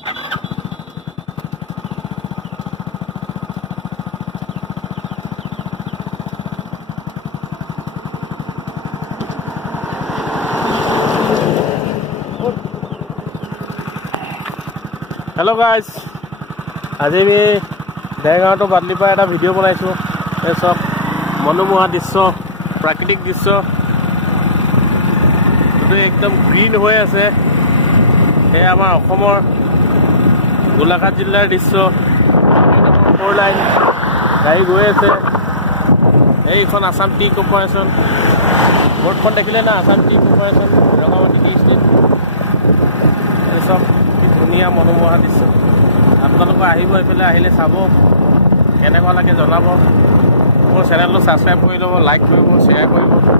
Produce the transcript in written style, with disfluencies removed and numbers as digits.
Hello guys, আজি আমি দেৰগাঁৱটো বাদলি পৰা এটা ভিডিঅ' বনাইছোঁ। এই সব মনোমোহা দৃশ্য, প্ৰাকৃতিক দৃশ্য, একদম গ্ৰীণ হৈ আছে। এই আমাৰ অসমৰ গোলাঘাট জিলাৰ দৃশ্য। 4 লাইন গাড়ী গৈ আছে। এইখন আসাম টি কৰ্পৰেশ্যন, বোৰ্ডখন দেখিলে না, Assam T corporation Rangamati T state. এই সব ধুনীয়া মনোমোহা দৃশ্য। আপোনালোকে আহিব, এইফালে আহিলে চাব, কেনেকুৱা লাগে জনাব। মোৰ চেনেলটো ছাবস্ক্ৰাইব কৰি ল'ব, লাইক কৰিব, শ্বেয়াৰ কৰিব।